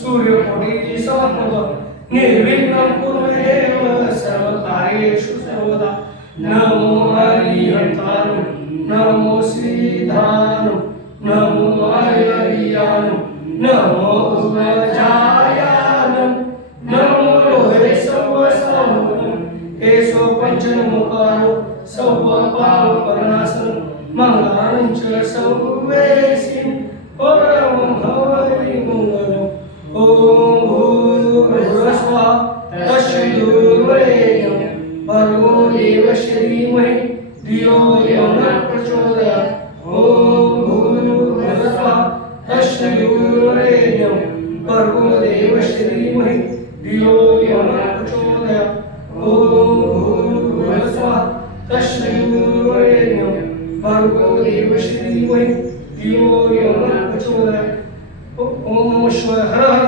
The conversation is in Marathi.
सूर्यकोटि समप्रभ निर्विघ्नं कुरु मे देव सर्वकार्येषु सर्वदा नमो हरिहंतानु नमो श्रीधानु नमो हरियानु नमो उमजायानु नमो लोहे सर्वसंभूतं एषो पंचमुखारो सर्वपापनाशनं मंगलं च सर्वेसिं परमं हरि मंगलम् ॐ भूर्भुवस्सुवः तस्सवितुर्वरेण्यं भर्गो देवस्य धीमहि धियो यो नः प्रचोदयात् ॐ भूर्भुवस्सुवः तस्सवितुर्वरेण्यं भर्गो देवस्य धीमहि धियो यो नः प्रचोदयात् ॐ भूर्भुवस्सुवः तस्सवितुर्वरेण्यं भर्गो देवस्य धीमहि धियो यो नः प्रचोदयात् ओम नमः शिवाय हर हर